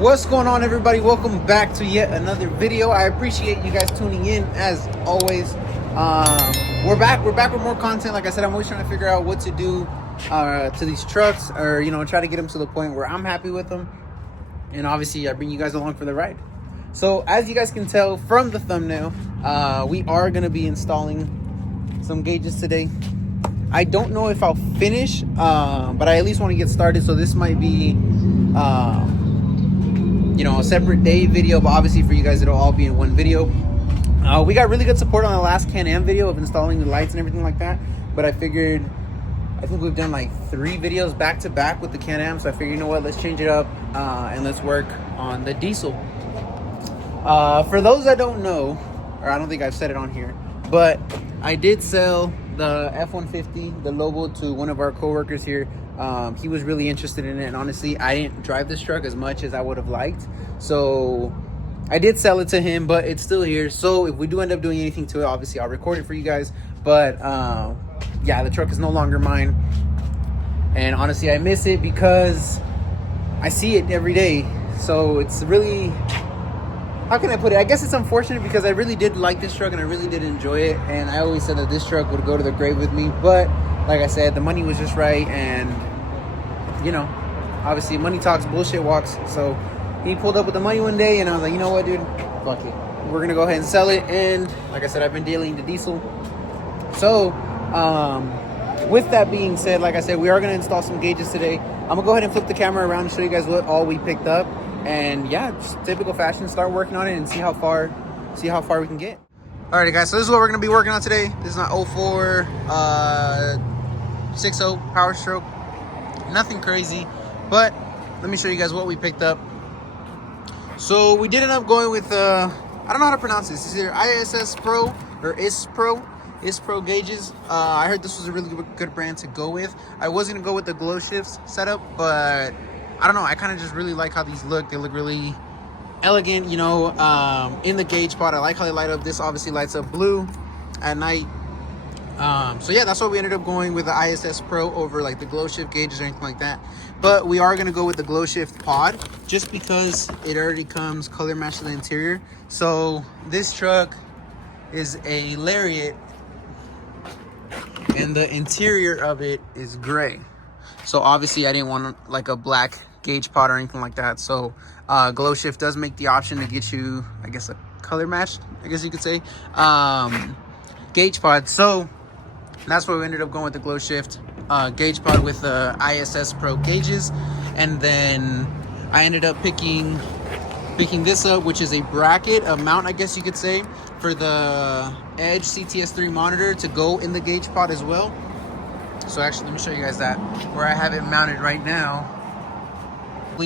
What's going on, everybody? Welcome back to yet another video. I appreciate you guys tuning in as always. We're back with more content. Like I said, I'm always trying to figure out what to do to these trucks, or try to get them to the point where I'm happy with them, and obviously I bring you guys along for the ride. So as you guys can tell from the thumbnail, we are going to be installing some gauges today. I don't know if I'll finish, but I at least want to get started. So this might be a separate day video, but obviously for you guys it'll all be in one video. We got really good support on the last Can-Am video of installing the lights and everything like that, but I think we've done like 3 videos back to back with the Can-Am, so I figured, you know what, let's change it up and let's work on the diesel. For those that don't know, or I don't think I've said it on here, but I did sell the F-150, the Lobo, to one of our co-workers here. He was really interested in it, and honestly, I didn't drive this truck as much as I would have liked, so I did sell it to him, but it's still here. So if we do end up doing anything to it, obviously I'll record it for you guys. But yeah, the truck is no longer mine, and honestly I miss it because I see it every day. So it's really, how can I put it? I guess it's unfortunate because I really did like this truck and I really did enjoy it, and I always said that this truck would go to the grave with me. But like I said, the money was just right, and obviously money talks, bullshit walks. So he pulled up with the money one day, and I was like, you know what, dude, fuck it, we're gonna go ahead and sell it. And like I said, I've been dealing the diesel. So with that being said, like I said, we are gonna install some gauges today. I'm gonna go ahead and flip the camera around and show you guys what all we picked up, and yeah, just typical fashion, start working on it and see how far we can get. Alrighty guys, so this is what we're gonna be working on today. This is not 04 60 Powerstroke, nothing crazy, but let me show you guys what we picked up. So we did end up going with I don't know how to pronounce this. It's either ISSPRO or ISSPRO gauges. I heard this was a really good brand to go with. I was gonna go with the glow shifts setup, but I don't know, I kind of just really like how these look. They look really elegant, in the gauge pod. I like how they light up. This obviously lights up blue at night. So yeah, that's why we ended up going with the ISSPRO over like the glow shift gauges or anything like that. But we are gonna go with the glow shift pod just because it already comes color matched to the interior. So this truck is a Lariat, and the interior of it is gray. So obviously I didn't want like a black gauge pod or anything like that. So glow shift does make the option to get you, I guess, a color matched, I guess you could say, gauge pod. So that's why we ended up going with the glow shift gauge pod with the ISSPRO gauges. And then I ended up picking this up, which is a bracket, a mount, I guess you could say, for the Edge CTS3 monitor to go in the gauge pod as well. So actually, let me show you guys that, where I have it mounted right now.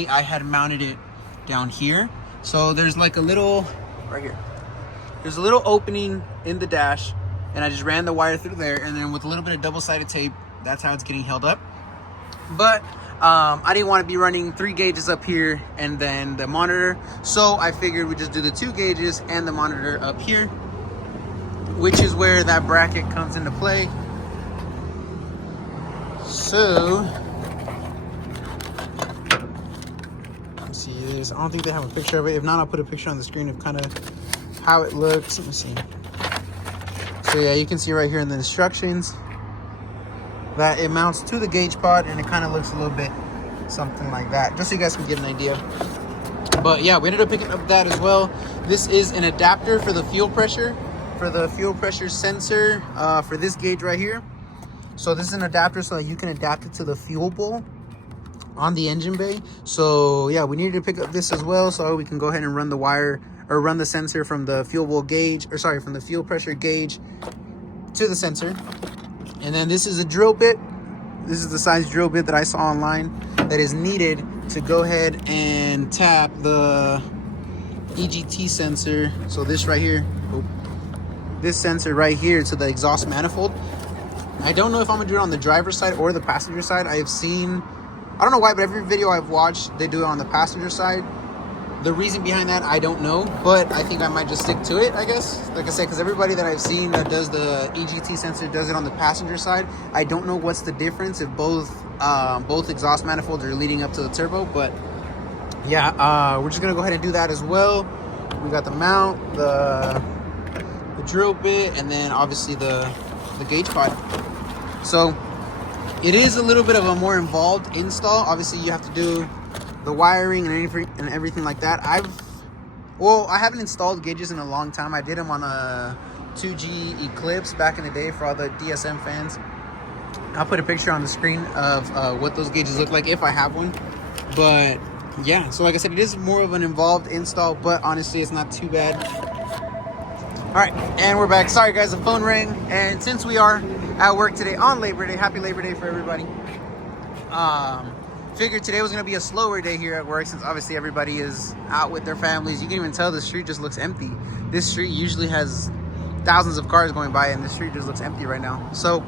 I had mounted it down here. So there's like a little, right here, there's a little opening in the dash, and I just ran the wire through there, and then with a little bit of double-sided tape, that's how it's getting held up. But I didn't want to be running 3 gauges up here and then the monitor, so I figured we'd just do the 2 gauges and the monitor up here, which is where that bracket comes into play. So let's see this. I don't think they have a picture of it. If not, I'll put a picture on the screen of kind of how it looks. Let me see. So yeah, you can see right here in the instructions that it mounts to the gauge pod, and it kind of looks a little bit something like that, just so you guys can get an idea. But yeah, we ended up picking up that as well. This is an adapter for the fuel pressure, sensor for this gauge right here. So this is an adapter so that you can adapt it to the fuel bowl on the engine bay. So yeah, we needed to pick up this as well so we can go ahead and run the wire, or run the sensor from the fuel bowl gauge, or sorry, from the fuel pressure gauge to the sensor. And then this is a drill bit. This is the size drill bit that I saw online that is needed to go ahead and tap the EGT sensor. So this right here, this sensor right here to the exhaust manifold. I don't know if I'm gonna do it on the driver's side or the passenger side. I have seen, I don't know why, but every video I've watched, they do it on the passenger side. The reason behind that, I don't know, but I think I might just stick to it, I guess. Like I said, because everybody that I've seen that does the EGT sensor does it on the passenger side. I don't know what's the difference if both exhaust manifolds are leading up to the turbo, but yeah, we're just gonna go ahead and do that as well. We got the mount, the drill bit, and then obviously the gauge pod. So it is a little bit of a more involved install. Obviously you have to do the wiring and everything like that. I haven't installed gauges in a long time. I did them on a 2G Eclipse back in the day for all the DSM fans. I'll put a picture on the screen of what those gauges look like if I have one. But yeah, so like I said, it is more of an involved install, but honestly it's not too bad. All right, and we're back. Sorry guys, the phone rang, and since we are at work today on Labor Day, happy Labor Day for everybody. Figured today was gonna be a slower day here at work since obviously everybody is out with their families. You can even tell the street just looks empty. This street usually has thousands of cars going by, and the street just looks empty right now. So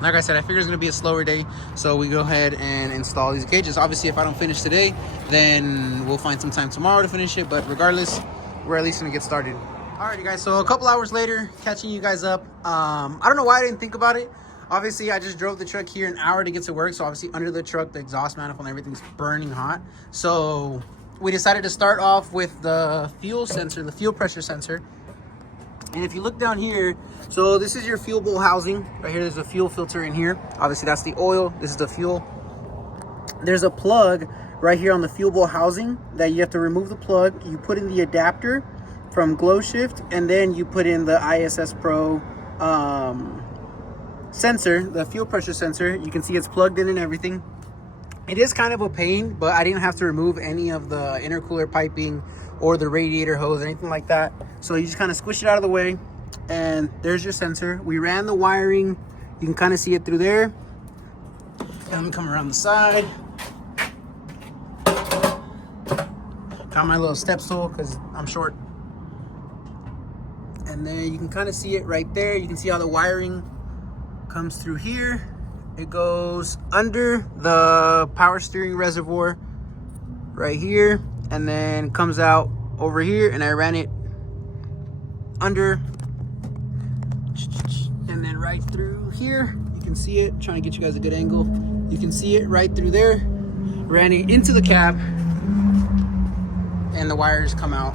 like I said, I figured it's gonna be a slower day, so we go ahead and install these gauges. Obviously if I don't finish today, then we'll find some time tomorrow to finish it, but regardless, we're at least gonna get started. Alrighty guys, so a couple hours later, catching you guys up. I don't know why I didn't think about it. Obviously I just drove the truck here an hour to get to work, so obviously under the truck the exhaust manifold and everything's burning hot. So we decided to start off with the fuel sensor, the fuel pressure sensor. And if you look down here, so this is your fuel bowl housing right here. There's a fuel filter in here. Obviously that's the oil, this is the fuel. There's a plug right here on the fuel bowl housing that you have to remove the plug. You put in the adapter from Glow Shift, and then you put in the ISSPRO sensor, the fuel pressure sensor. You can see it's plugged in and everything. It is kind of a pain, but I didn't have to remove any of the intercooler piping or the radiator hose or anything like that. So you just kind of squish it out of the way, and there's your sensor. We ran the wiring. You can kind of see it through there. And let me come around the side. Got my little step stool because I'm short. And then you can kind of see it right there. You can see how the wiring comes through here. It goes under the power steering reservoir right here, and then comes out over here, and I ran it under and then right through here. You can see it, trying to get you guys a good angle. You can see it right through there. Ran it into the cab, and the wires come out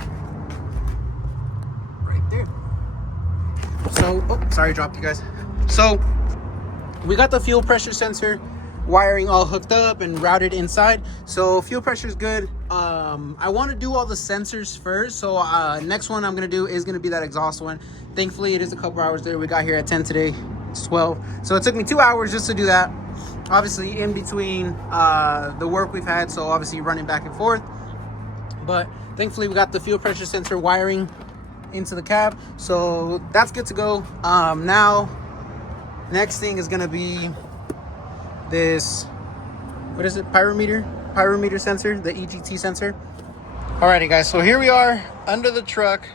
right there. So, oh, sorry, dropped you guys. So we got the fuel pressure sensor wiring all hooked up and routed inside. So fuel pressure is good. I want to do all the sensors first. So next one I'm going to do is going to be that exhaust one. Thankfully, it is a couple hours later. We got here at 10 today. It's 12. So it took me 2 hours just to do that. Obviously, in between the work we've had. So obviously running back and forth. But thankfully, we got the fuel pressure sensor wiring into the cab. So that's good to go. Now, next thing is going to be this, what is it, pyrometer sensor, the EGT sensor. Alrighty guys, so here we are under the truck.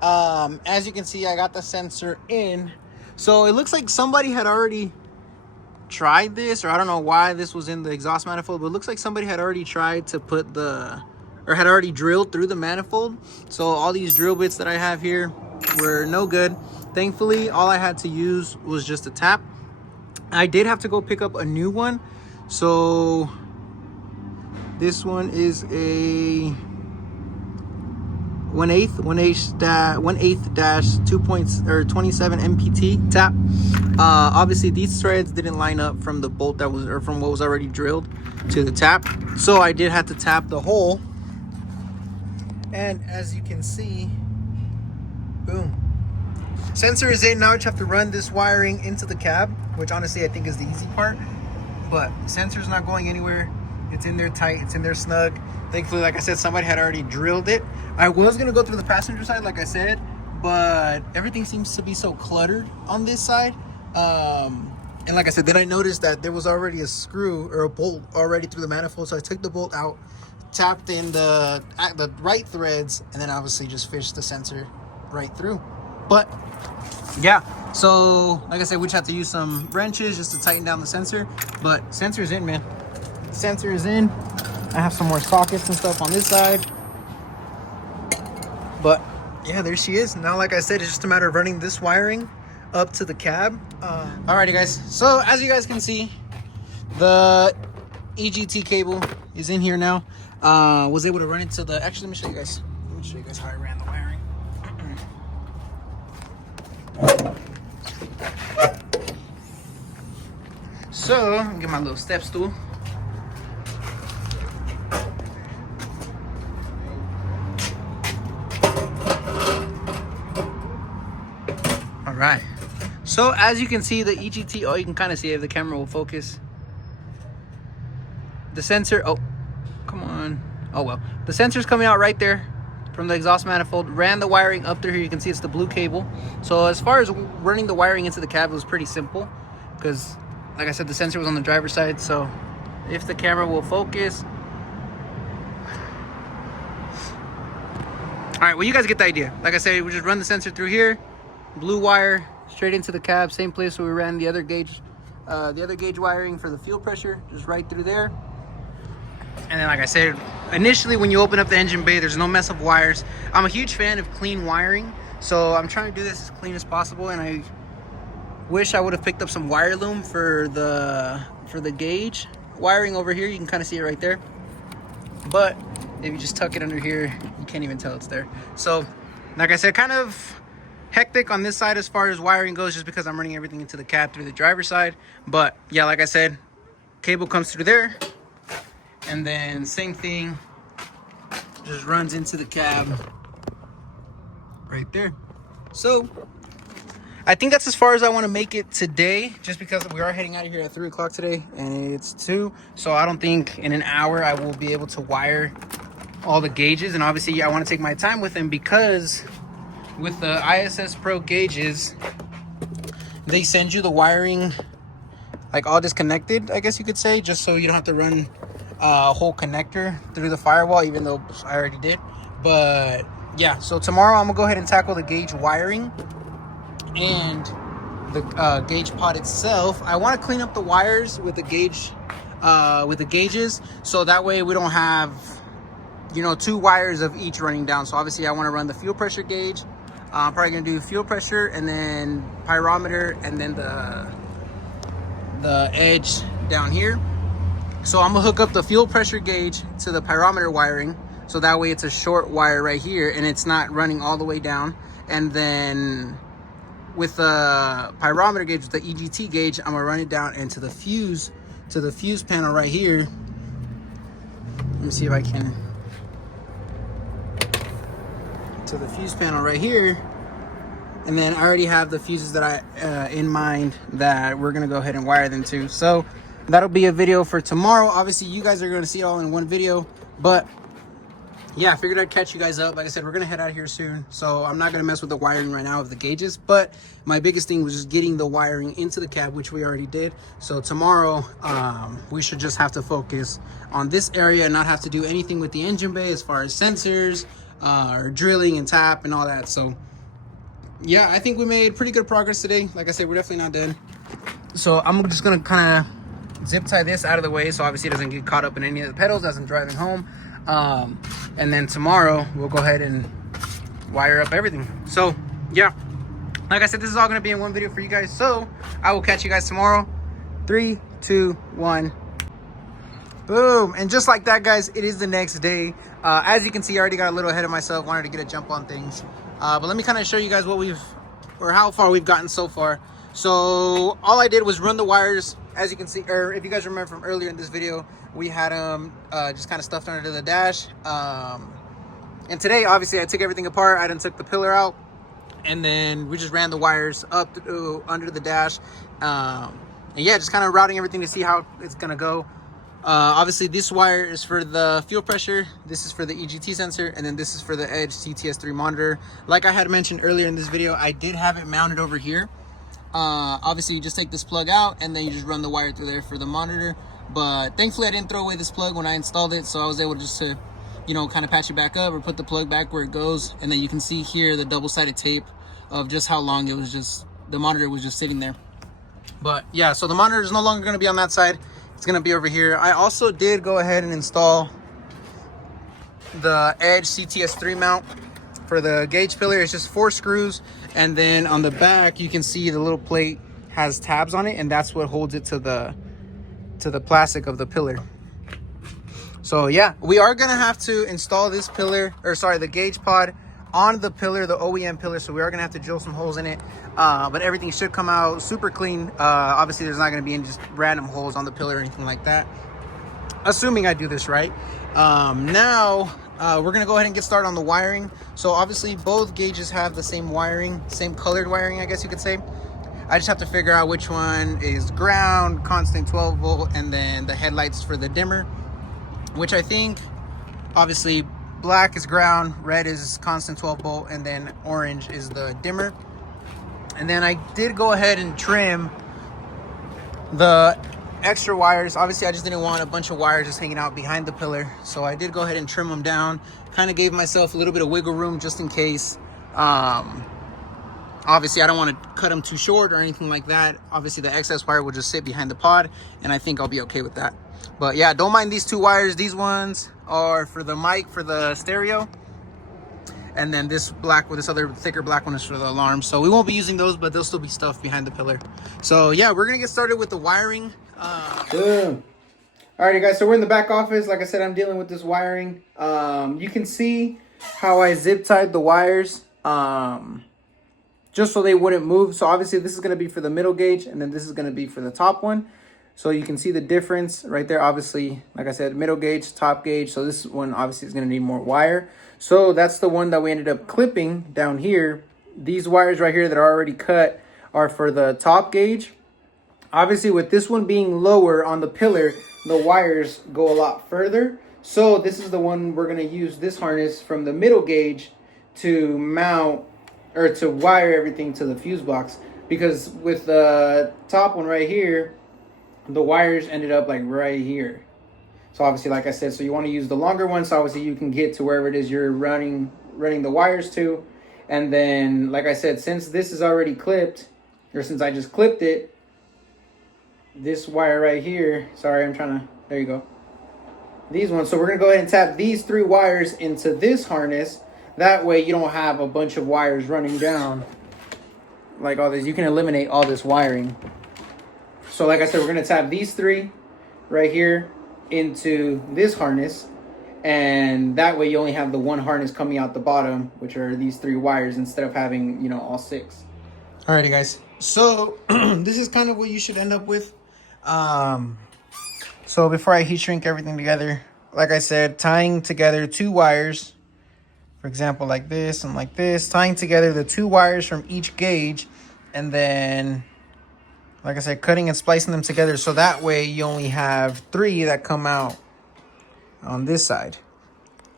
As you can see, I got the sensor in. So it looks like somebody had already tried this, or I don't know why this was in the exhaust manifold, but it looks like somebody had already tried to put or had already drilled through the manifold. So all these drill bits that I have here were no good. Thankfully, all I had to use was just a tap. I did have to go pick up a new one. So this one is a 1/8-2.27 MPT tap. Obviously these threads didn't line up from the bolt that was, or from what was already drilled to the tap. So I did have to tap the hole. And as you can see, boom. Sensor is in. Now I just have to run this wiring into the cab, which honestly I think is the easy part. But sensor's not going anywhere. It's in there tight. It's in there snug. Thankfully, like I said, somebody had already drilled it. I was going to go through the passenger side, like I said, but everything seems to be so cluttered on this side. And like I said, then I noticed that there was already a screw or a bolt already through the manifold. So I took the bolt out, tapped in the right threads, and then obviously just fished the sensor right through. But yeah, so like I said, we just have to use some wrenches just to tighten down the sensor. But sensor's in, man. Sensor is in. I have some more sockets and stuff on this side. But yeah, there she is. Now, like I said, it's just a matter of running this wiring up to the cab. Alrighty guys, so as you guys can see, the EGT cable is in here now. was able to run into the, actually, let me show you guys how I ran the wiring. So, I'm gonna get my little step stool. All right. So, as you can see, the EGT, oh, you can kind of see if the camera will focus. The sensor, oh, come on. Oh, well. The sensor's coming out right there from the exhaust manifold. Ran the wiring up through here. You can see it's the blue cable. So, as far as running the wiring into the cab, it was pretty simple because, like I said, the sensor was on the driver's side. So if the camera will focus. All right, well, you guys get the idea. Like I said, we just run the sensor through here, blue wire straight into the cab, same place where we ran the other gauge wiring for the fuel pressure, just right through there. And then, like I said, initially when you open up the engine bay, there's no mess up wires. I'm a huge fan of clean wiring, so I'm trying to do this as clean as possible. And I wish I would have picked up some wire loom for the gauge wiring over here. You can kind of see it right there, but if you just tuck it under here, you can't even tell it's there. So like I said, kind of hectic on this side as far as wiring goes, just because I'm running everything into the cab through the driver's side. But yeah, like I said, cable comes through there, and then same thing, just runs into the cab right there. So I think that's as far as I want to make it today, just because we are heading out of here at 3 o'clock today and it's 2. So I don't think in an hour I will be able to wire all the gauges. And obviously I want to take my time with them, because with the ISSPRO gauges, they send you the wiring like all disconnected, I guess you could say, just so you don't have to run a whole connector through the firewall, even though I already did. But yeah, so tomorrow I'm gonna go ahead and tackle the gauge wiring and the gauge pod itself. I want to clean up the wires with the gauges, so that way we don't have, you know, 2 wires of each running down. So obviously I want to run the fuel pressure gauge. I'm probably gonna do fuel pressure and then pyrometer and then the edge down here. So I'm gonna hook up the fuel pressure gauge to the pyrometer wiring, so that way it's a short wire right here and it's not running all the way down. And then with the pyrometer gauge, with the EGT gauge, I'm gonna run it down into the fuse, to the fuse panel right here. Let me see if I can. To the fuse panel right here. And then I already have the fuses that I in mind that we're gonna go ahead and wire them to. So that'll be a video for tomorrow. Obviously you guys are gonna see it all in one video, but yeah, I figured I'd catch you guys up. Like I said, we're gonna head out here soon, so I'm not gonna mess with the wiring right now of the gauges. But my biggest thing was just getting the wiring into the cab, which we already did. So tomorrow, we should just have to focus on this area and not have to do anything with the engine bay as far as sensors, or drilling and tap and all that. So yeah, I think we made pretty good progress today. Like I said, we're definitely not done. So I'm just gonna kind of zip tie this out of the way, so obviously it doesn't get caught up in any of the pedals as I'm driving home. And then tomorrow we'll go ahead and wire up everything. So yeah, like I said, this is all going to be in one video for you guys, so I will catch you guys tomorrow. 3, 2, 1, boom. And just like that, guys, it is the next day. As you can see, I already got a little ahead of myself, wanted to get a jump on things, but let me kind of show you guys what how far we've gotten so far. So all I did was run the wires, as you can see, or if you guys remember from earlier in this video, we had them just kind of stuffed under the dash. And today, obviously, I took everything apart. I done took the pillar out, and then we just ran the wires up under the dash. And yeah, just kind of routing everything to see how it's gonna go. Obviously, this wire is for the fuel pressure, this is for the EGT sensor, and then this is for the Edge CTS3 monitor. Like I had mentioned earlier in this video, I did have it mounted over here. Obviously, you just take this plug out, and then you just run the wire through there for the monitor. But thankfully, I didn't throw away this plug when I installed it, so I was able just to, you know, kind of patch it back up or put the plug back where it goes. And then you can see here the double-sided tape of just how long it was just, the monitor was just sitting there. But yeah, so the monitor is no longer going to be on that side. It's going to be over here. I also did go ahead and install the Edge CTS3 mount for the gauge pillar. It's just 4 screws. And then on the back, you can see the little plate has tabs on it, and that's what holds it to the plastic of the pillar. So yeah, we are gonna have to install this pillar, or sorry, the gauge pod on the pillar, the OEM pillar. So we are gonna have to drill some holes in it, but everything should come out super clean. Obviously there's not gonna be any just random holes on the pillar or anything like that, assuming I do this right. Now we're gonna go ahead and get started on the wiring. So obviously both gauges have the same wiring, same colored wiring, I guess you could say. I just have to figure out which one is ground, constant 12 volt, and then the headlights for the dimmer, which I think obviously black is ground, red is constant 12 volt, and then orange is the dimmer. And then I did go ahead and trim the extra wires. Obviously I just didn't want a bunch of wires just hanging out behind the pillar, so I did go ahead and trim them down. Kind of gave myself a little bit of wiggle room just in case. Obviously I don't want to cut them too short or anything like that. Obviously the excess wire will just sit behind the pod, and I think I'll be okay with that. But yeah, don't mind these two wires. These ones are for the mic, for the stereo, and then this black with this other thicker black one is for the alarm. So we won't be using those, but there'll still be stuff behind the pillar. So yeah, we're gonna get started with the wiring. Alrighty guys, so we're in the back office. Like I said, I'm dealing with this wiring. You can see how I zip tied the wires, just so they wouldn't move. So obviously this is gonna be for the middle gauge, and then this is gonna be for the top one. So you can see the difference right there. Obviously, like I said, middle gauge, top gauge. So this one obviously is going to need more wire. So that's the one that we ended up clipping down here. These wires right here that are already cut are for the top gauge. Obviously, with this one being lower on the pillar, the wires go a lot further. So this is the one we're going to use this harness from the middle gauge to mount, or to wire everything to the fuse box. Because with the top one right here, the wires ended up like right here. So obviously, like I said, so you want to use the longer one, so obviously you can get to wherever it is you're running the wires to. And then, like I said, since this is already clipped, or since I just clipped it, this wire right here, sorry, I'm trying to, there you go, these ones. So we're gonna go ahead and tap these 3 wires into this harness. That way you don't have a bunch of wires running down like all this. You can eliminate all this wiring. So like I said, we're going to tap these 3 right here into this harness. And that way you only have the one harness coming out the bottom, which are these 3 wires, instead of having, you know, all 6. Alrighty guys. So this is kind of what you should end up with. So before I heat shrink everything together, like I said, tying together 2 wires, for example, like this and like this, tying together the 2 wires from each gauge, and then, like I said, cutting and splicing them together, so that way you only have 3 that come out on this side.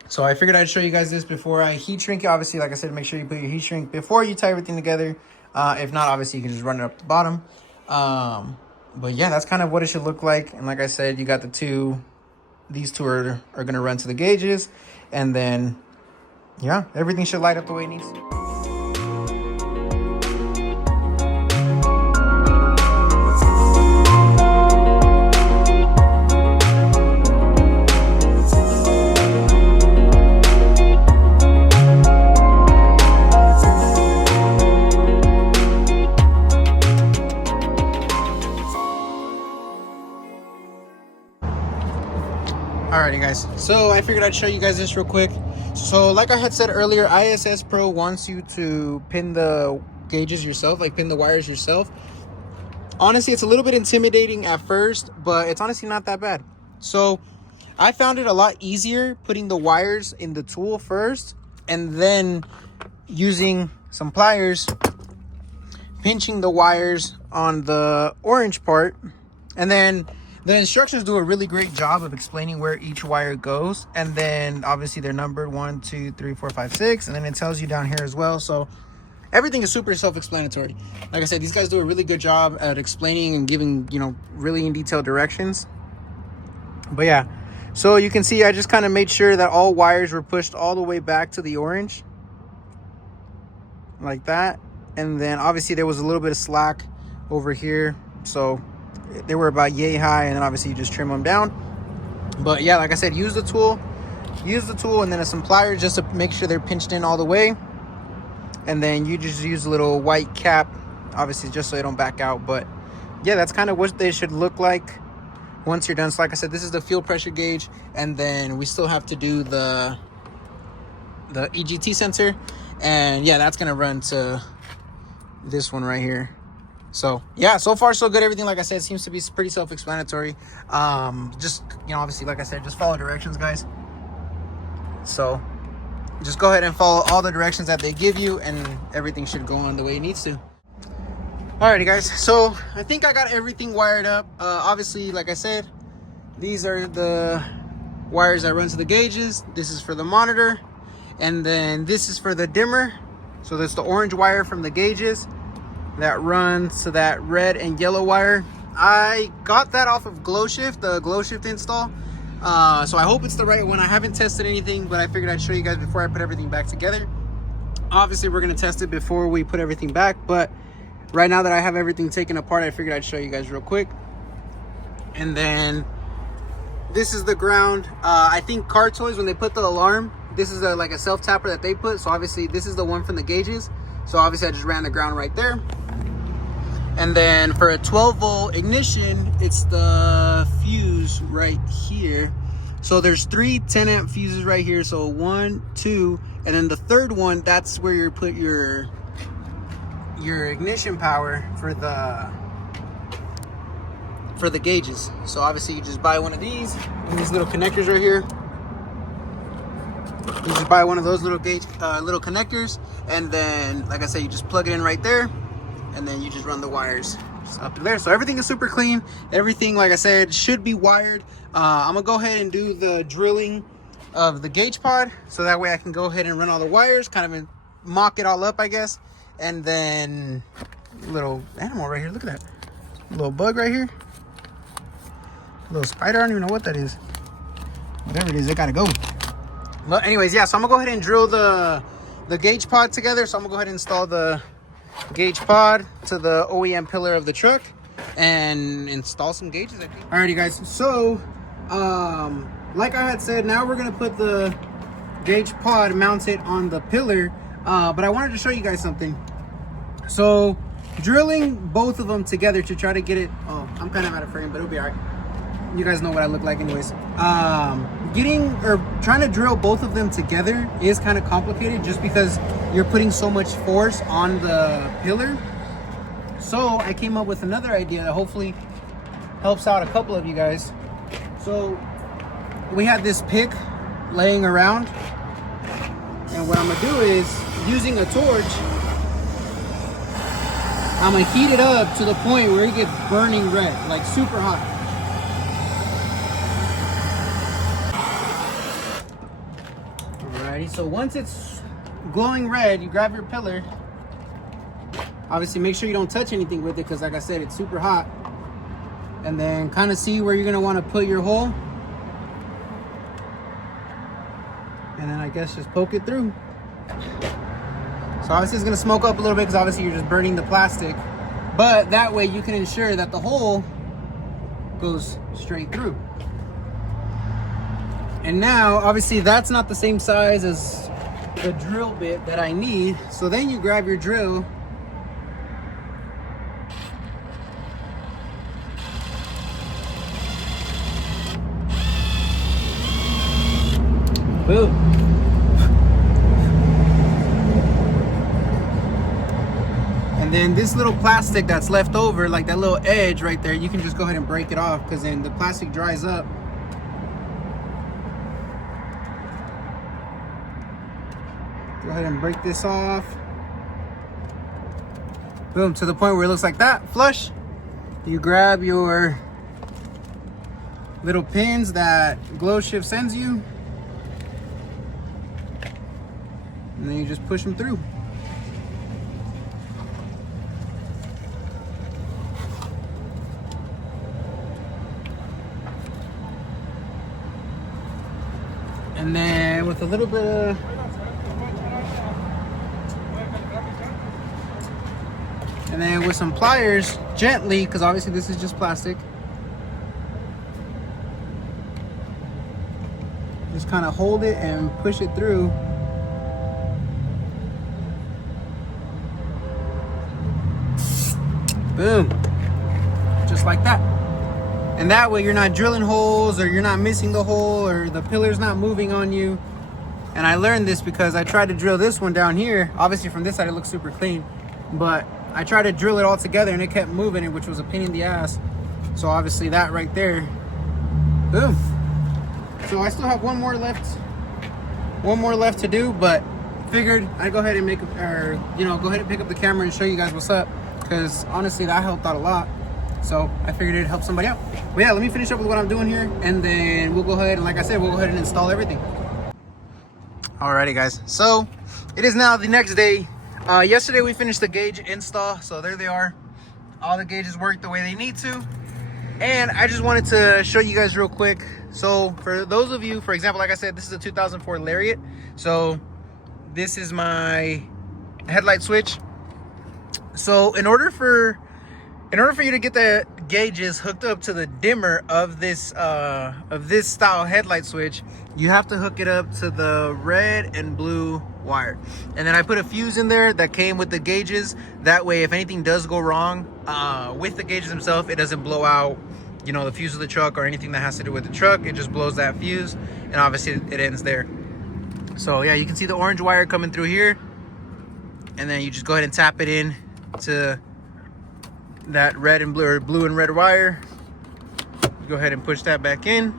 So I figured I'd show you guys this before I heat shrink it. Obviously, like I said, make sure you put your heat shrink before you tie everything together. If not, obviously you can just run it up the bottom. But yeah, that's kind of what it should look like. And like I said, you got the 2, these 2 are going to run to the gauges. And then, yeah, everything should light up the way it needs to. Alrighty guys, so I figured I'd show you guys this real quick. So like I had said earlier, ISSPRO wants you to pin the gauges yourself, like pin the wires yourself. Honestly, it's a little bit intimidating at first, but it's honestly not that bad. So I found it a lot easier putting the wires in the tool first, and then using some pliers, pinching the wires on the orange part. And then the instructions do a really great job of explaining where each wire goes. And then obviously they're numbered 1, 2, 3, 4, 5, 6. And then it tells you down here as well. So everything is super self-explanatory. Like I said, these guys do a really good job at explaining and giving, you know, really in detail directions. But yeah, so you can see I just kind of made sure that all wires were pushed all the way back to the orange. Like that. And then obviously there was a little bit of slack over here. So they were about yay high, and then obviously you just trim them down. But yeah, like I said, use the tool and then some pliers just to make sure they're pinched in all the way. And then you just use a little white cap, obviously just so they don't back out. But yeah, that's kind of what they should look like once you're done. So like I said, this is the fuel pressure gauge, and then we still have to do the EGT sensor, and yeah, that's gonna run to this one right here. So yeah, so far so good. Everything, like I said, seems to be pretty self-explanatory. Just, you know, obviously, like I said, just follow directions, guys. So just go ahead and follow all the directions that they give you, and everything should go on the way it needs to. Alrighty, guys, so I think I got everything wired up. Obviously, like I said, these are the wires that run to the gauges. This is for the monitor, and then this is for the dimmer. So that's the orange wire from the gauges that runs to that red and yellow wire. I got that off of Glow Shift, the Glow Shift install. So I hope it's the right one. I haven't tested anything, but I figured I'd show you guys before I put everything back together. Obviously, we're gonna test it before we put everything back, but right now that I have everything taken apart, I figured I'd show you guys real quick. And then this is the ground. I think Car Toys, when they put the alarm, this is like a self tapper that they put. So obviously this is the one from the gauges. So obviously I just ran the ground right there. And then for a 12-volt ignition, it's the fuse right here. So there's 3 10-amp fuses right here. So 1, 2, and then the third one, that's where you put your ignition power for the gauges. So obviously you just buy one of these little connectors right here. You just buy one of those little little connectors, and then, like I said, you just plug it in right there, and then you just run the wires just up to there. So everything is super clean. Everything, like I said, should be wired. I'm gonna go ahead and do the drilling of the gauge pod, so that way I can go ahead and run all the wires, kind of mock it all up, I guess. And then little animal right here, look at that little bug right here, little spider. I don't even know what that is. Whatever it is, it gotta go. But anyways, yeah, so I'm gonna go ahead and drill the gauge pod together. So I'm gonna go ahead and install the gauge pod to the OEM pillar of the truck and install some gauges, I think. Alrighty, guys, so like I had said, now we're gonna put the gauge pod mounted on the pillar. But I wanted to show you guys something. So drilling both of them together to try to get it, oh, I'm kind of out of frame, but it'll be all right. You guys know what I look like anyways. Trying to drill both of them together is kind of complicated, just because you're putting so much force on the pillar. So I came up with another idea that hopefully helps out a couple of you guys. So we had this pick laying around, and what I'm gonna do is, using a torch, I'm gonna heat it up to the point where it gets burning red, like super hot. Alrighty, so once it's glowing red, you grab your pillar. Obviously make sure you don't touch anything with it, because like I said, it's super hot. And then kind of see where you're gonna want to put your hole. And then I guess just poke it through. So obviously it's gonna smoke up a little bit, because obviously you're just burning the plastic. But that way you can ensure that the hole goes straight through. And now, obviously that's not the same size as the drill bit that I need. So then you grab your drill. Boom. And then this little plastic that's left over, like that little edge right there, you can just go ahead and break it off, because then the plastic dries up. Go ahead and break this off. Boom, to the point where it looks like that, flush. You grab your little pins that Glow Shift sends you, and then you just push them through. And then with a little bit of and then with some pliers, gently, because obviously this is just plastic, just kind of hold it and push it through. Boom, just like that. And that way you're not drilling holes, or you're not missing the hole, or the pillar's not moving on you. And I learned this because I tried to drill this one down here. Obviously from this side it looks super clean, but I tried to drill it all together and it kept moving, which was a pain in the ass. So obviously that right there, boom. So I still have one more left to do, but figured I'd go ahead and go ahead and pick up the camera and show you guys what's up, because honestly that helped out a lot. So I figured it'd help somebody out. But yeah, let me finish up with what I'm doing here, and then we'll go ahead and, like I said, we'll go ahead and install everything. Alrighty guys, so it is now the next day. Yesterday we finished the gauge install, so there they are. All the gauges work the way they need to. And I just wanted to show you guys real quick. So for those of you, for example, like I said, this is a 2004 Lariat. So this is my headlight switch. So in order for you to get the gauges hooked up to the dimmer of this style headlight switch, you have to hook it up to the red and blue wire. And then I put a fuse in there that came with the gauges. That way, if anything does go wrong with the gauges themselves, it doesn't blow out, you know, the fuse of the truck or anything that has to do with the truck. It just blows that fuse, and obviously it ends there. So yeah, you can see the orange wire coming through here, and then you just go ahead and tap it in to that red and blue, or blue and red wire. Go ahead and push that back in.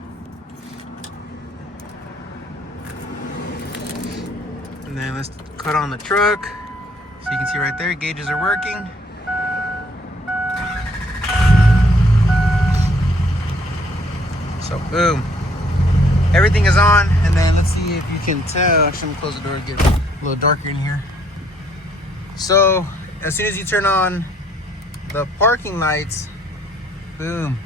And then let's cut on the truck. So you can see right there, gauges are working. So boom, everything is on. And then let's see if you can tell. Actually, I'm gonna close the door and get a little darker in here. So as soon as you turn on the parking lights, boom,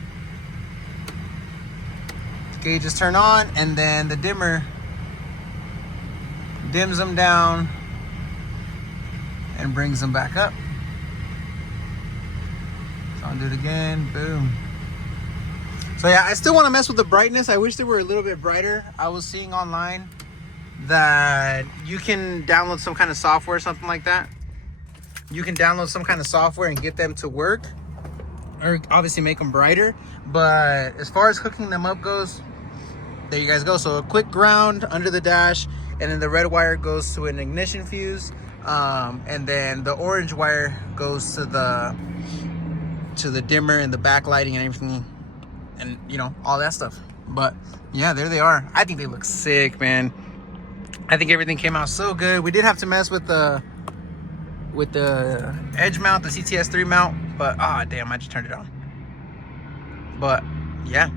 gauges turn on, and then the dimmer dims them down and brings them back up. So I'll do it again, boom. So yeah, I still want to mess with the brightness. I wish they were a little bit brighter. I was seeing online that you can download some kind of software, something like that. You can download some kind of software and get them to work, or obviously make them brighter. But as far as hooking them up goes, there you guys go. So a quick ground under the dash, and then the red wire goes to an ignition fuse, and then the orange wire goes to the dimmer and the backlighting and everything, and you know, all that stuff. But yeah, there they are. I think they look sick, man. I think everything came out so good. We did have to mess with the Edge mount, the CTS3 mount, but damn, I just turned it on. But yeah,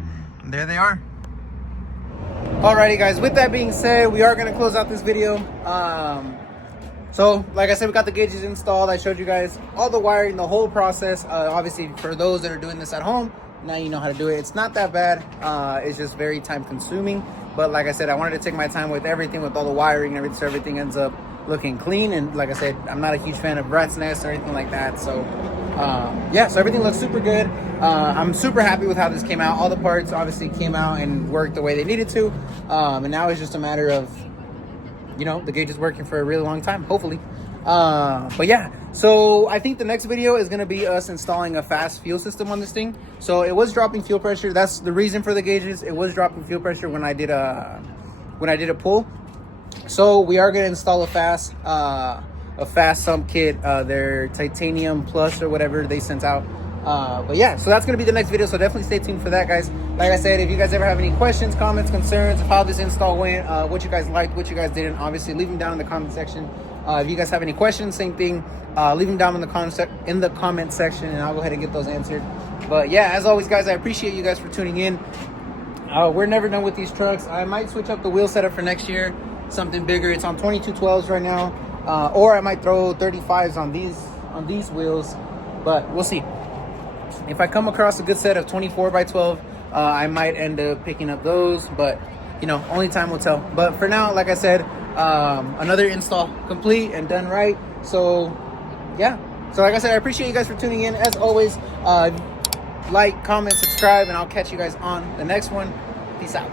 there they are. Alrighty guys, with that being said, we are going to close out this video. So like I said, we got the gauges installed. I showed you guys all the wiring, the whole process. Obviously for those that are doing this at home, now you know how to do it. It's not that bad. It's just very time consuming, but like I said, I wanted to take my time with everything, with all the wiring and everything, so everything ends up looking clean. And like I said, I'm not a huge fan of rat's nest or anything like that. So yeah, so everything looks super good. I'm super happy with how this came out. All the parts obviously came out and worked the way they needed to. And now it's just a matter of, you know, the gauge is working for a really long time, hopefully. But yeah, so I think the next video is going to be us installing a fast fuel system on this thing. So it was dropping fuel pressure. That's the reason for the gauges. It was dropping fuel pressure when I did a pull. So we are going to install a fast sump kit, their titanium plus or whatever they sent out. But yeah, so that's going to be the next video. So definitely stay tuned for that, guys. Like I said, if you guys ever have any questions, comments, concerns of how this install went, what you guys liked, what you guys didn't, obviously leave them down in the comment section. If you guys have any questions, same thing, leave them down in the comment section, and I'll go ahead and get those answered. But yeah, as always, guys, I appreciate you guys for tuning in. We're never done with these trucks. I might switch up the wheel setup for next year, something bigger. It's on 2212s right now, or I might throw 35s on these wheels, but we'll see. If I come across a good set of 24x12, I might end up picking up those, but you know, only time will tell. But for now, like I said, another install complete and done right. So yeah, so like I said, I appreciate you guys for tuning in. As always, like, comment, subscribe, and I'll catch you guys on the next one. Peace out.